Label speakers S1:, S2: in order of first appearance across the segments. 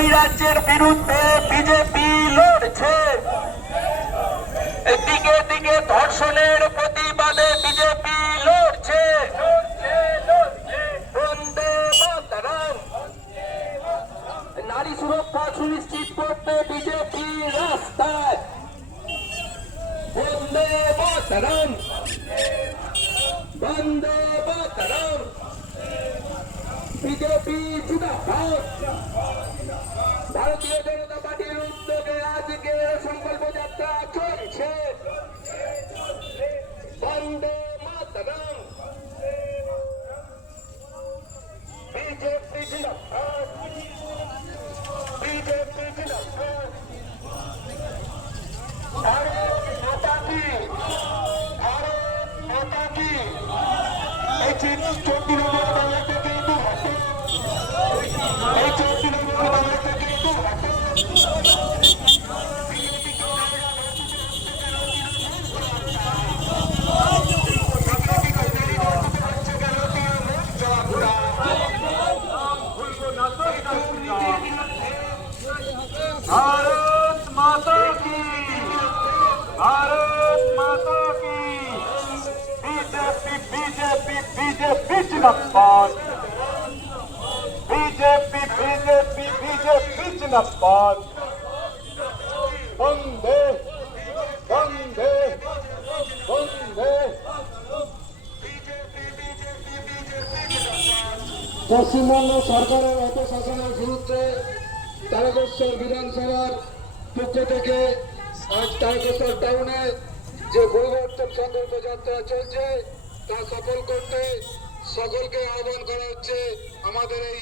S1: স্বৈরাজ্যের বিরুদ্ধে বিজেপি লড়ছে। দিকে দিকে ধর্ষণের প্রতিবাদে বিজেপি লড়ছে। নারী সুরক্ষা সুনিশ্চিত করতে বিজেপি রাস্তায়। বন্দে মাতরম। বন্দে বিজেপি ভারতীয় জনতা পার্টির উদ্যোগে আজকে সংকল্প যাত্রা চলছে বন্দে মাতরম বিজেপি বিজেপি ভারত মাতা কি ভারত মাতা কি এই চোদ্দ নম্বর
S2: জিন্দাবাদ বিজেপি বিজেপি বিজেপি জিন্দাবাদ বন্দে বন্দে বন্দে।
S3: পশ্চিমবঙ্গ সরকারের অপশাসনের বিরুদ্ধে তারকেশ্বর বিধানসভার পক্ষ থেকে আজ তারকেশ্বর টাউনে যে পরিবর্তন সংকল্প যাত্রা চলছে, তা সফল করতে সকলকে আহ্বান করা হচ্ছে আমাদের এই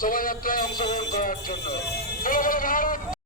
S3: শোভাযাত্রায় অংশগ্রহণ করার জন্য।